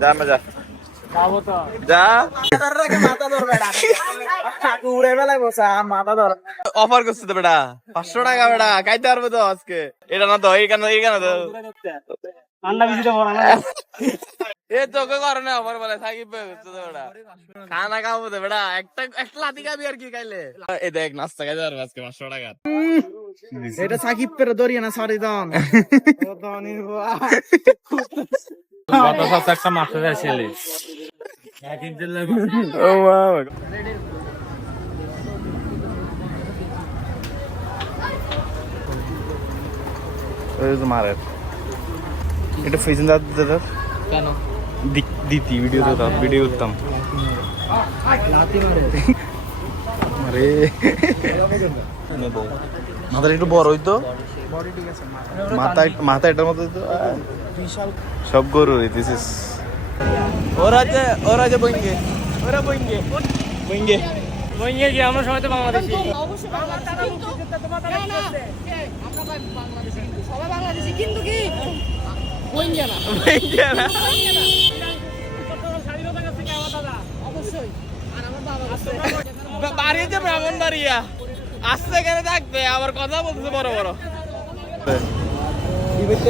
যা না যা যা অফার করছে তো বেটা 500 টাকা বেটা খাইতে পারবো তো আজকে এটা না তো এইখানে তো এ তোকে কারণে অফার বলে সাকিব খানা খাবো তো বেটা একটা লাতি খাবি আর কি খাইলে এই দেখ নাস্তা খাইতে পারবো আজকে 500 টাকা এটা সাকিব পেরে দরিয়া না সরি দন গত সপ্তাহে একটা মাস্টার ছেলে ও ওয়াও এই তো মারে এটা ফেসিং দাও দাদা কেন দিতি ভিডিও দাও ভিডিও করতাম আরে মাথা একটু বড় হইতো মাথা এটার মতো হইতো সব গরু দিস ইস ওরা যে বইঙ্গে ওরা বইঙ্গে বইঙ্গে বইঙ্গে কি আমরা সবাই তো বাংলাদেশি অবশ্যই বাংলাদেশি কিন্তু না আমরা বাংলাদেশি কিন্তু সবাই বাংলাদেশি কিন্তু কি বইঙ্গে না বইঙ্গে না স্বাধীনতা কাছ থেকে আলাদা দাদা অবশ্যই আর আমার বাবা বাড়িতে ব্রাহ্মণবাড়িয়া আসতে এখানে থাকতে আবার কথা বলতেছে বড় বড়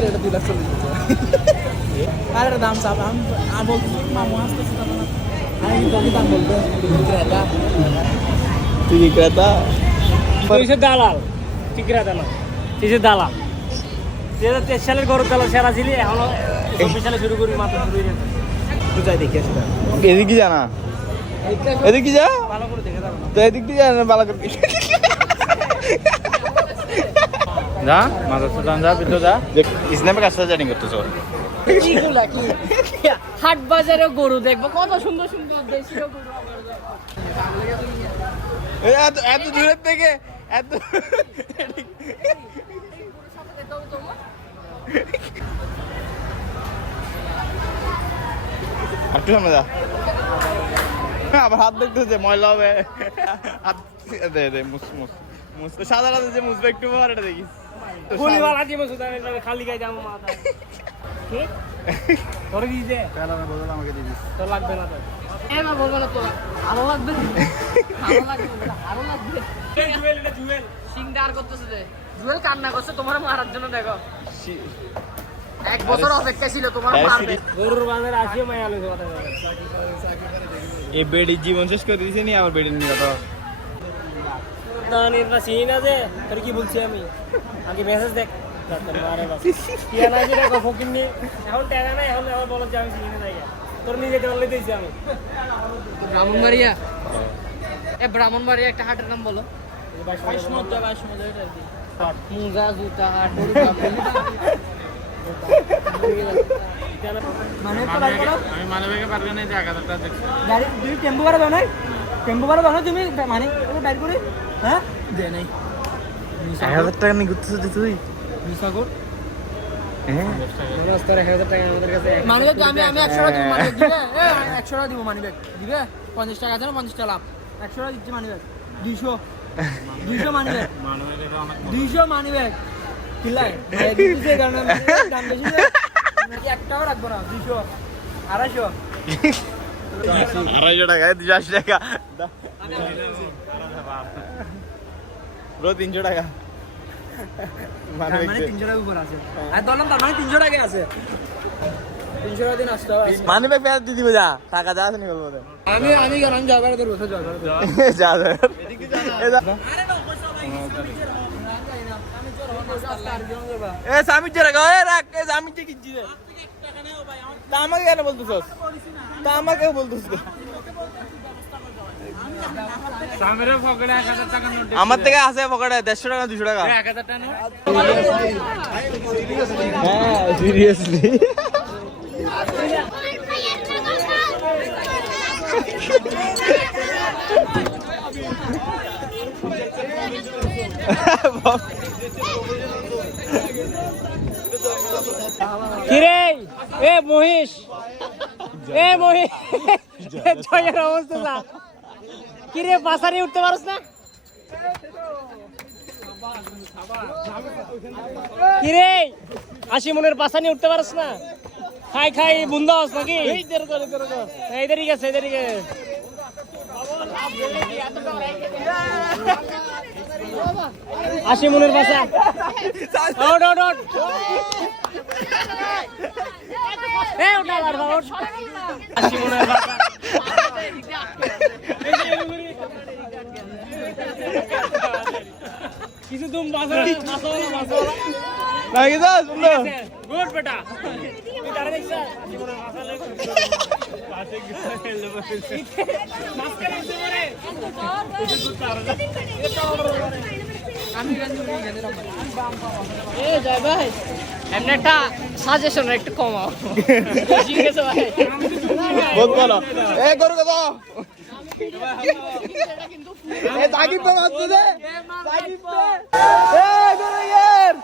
এটা 2 লাখ চলে আর দাম চাপ আমি বলতেছি মামু আসতেছে তখন আমি কিন্তু দাম বলবো তুই ক্রেতা তুই দালাল ঠিক রাখা না তুই দালাল 2023 সালের গরুর দালাল সেরা ছিলি এখনো 24 সালে শুরু করবি মাত্র শুরু হয়ে তুই যাই দেখি আসলে এদিক কি জানা এদিক কি যা ভালো করে দেখে দাও তো এদিক দিয়ে জানা ভালো করে যা মাথা সুদান যা ভিতর যা স্ন্যাপে কাজটা জানি করতেছ এইগুলা কি হাট বাজারে গরু দেখবো কত সুন্দর সুন্দর দেশীয় গরু এত দূরের থেকে এত একটু সামনে যা আবার হাত দেখতেছে ময়লা হবে হাত দে দে মুস মুস মুস সাধারণত যে মুসবে একটু পর এটা দেখিস ফুলওয়ালা জীবন সুদান খালি গায়ে যাবো মাথা কি তোর কি দে কালামে বদল আমাকে দিয়ে দিস তোর লাগবে না তো না বলবো না তো আরো লাগবে আরো লাগবে আরো লাগবে জুয়েল এটা জুয়েল সিংদার করতেছে যে জুয়েল কান্না করছে তোমার মারার জন্য দেখো 1 বছর অপেক্ষা ছিল তোমার মারবে গরুর বাজারে আসিও মায়া লইছে কথা এই বেড়ি জীবন শেষ করে দিয়েছে নি আবার বেড়ি নিয়ে তো দানির না সিন আছে তোর কি বলছি আমি আগে মেসেজ দেখ তোর মারে বাস কিয়া না যে দেখো ফকির নি এখন টাকা নাই এখন আবার বলো যে আমি সিনে যাই তোর নিজে চলে দিয়েছি আমি ব্রাহ্মণবাড়িয়া ব্রাহ্মণবাড়িয়া একটা হাটের নাম বলো 22 মধ্যে এটা কি মুজা জুতা হাট মানে আমি মানবিকে পারবে না যে 1000 টাকা দেখছি গাড়ি তুমি টেম্পো ভাড়া দাও নাই টেম্পো ভাড়া দাও না তুমি মানে ওটা বাইর করে হ্যাঁ দে নাই 1000 টাকা নিয়ে ঘুরতেছিস তুই মিসাগর হ্যাঁ নমস্কার 1000 টাকা আমাদের কাছে মানিব্যাগ আমি 100 টাকা দিব মানিব্যাগ দিবে 100 টাকা দিব মানিব্যাগ দিবে 50 টাকা আছে না 50 টাকা লাভ 100 টাকা দিচ্ছি মানিব্যাগ 200 মানিব্যাগ 200 মানিব্যাগ কিলাই দিতে কারণে দাম বেশি নাকি 1 টাকা রাখবো না 200 250 250 টাকা 280 টাকা ব্রো 300 টাকা মানে 300 টাকা উপর আছে আর বললাম তার মানে 300 টাকা আছে 300 টাকা দিন আসতে হবে মানে ভাই পেয়ার দিয়ে দিবে যা টাকা যা আছে নি বলবো আমি গান জয়বার দেব জয়বার যা যা এ সামিজ রাখ এ রাখ এ সামিজ কি জিরে তা আমাকে কেন বলতেছস তা আমাকে বলতেছস সামনে পকেটে 1000 টাকা নোট আমার থেকে আছে পকেটে 150 টাকা 200 টাকা 1000 টাকা নোট হ্যাঁ সিরিয়াসলি কিরে এ মহেশ জয়ের অবস্থা না কিরে বাসারে উঠতে পারছ না কিরে 80 মনের বাসানি উঠতে পারছ না খাই খাই বুন্দাস নাকি এদেরই গেছে আশি মনের বাসা আউট আশি মনের বাসা কিছু তুম বাসা নাকি তো সুন্দর গুড বেটা তুই তারা দেখছ আশি মনের বাসা লাগে পাশে খেলতে বসেছে মাস্কারা দিতে পারে এ জয় ভাই এমনি একটা সাজেশন একটু কমাও ঠিক আছে ভাই বহুত ভালো এ গরু কত এ সাকিব মাছ দে সাকিব এ গরু ইয়ার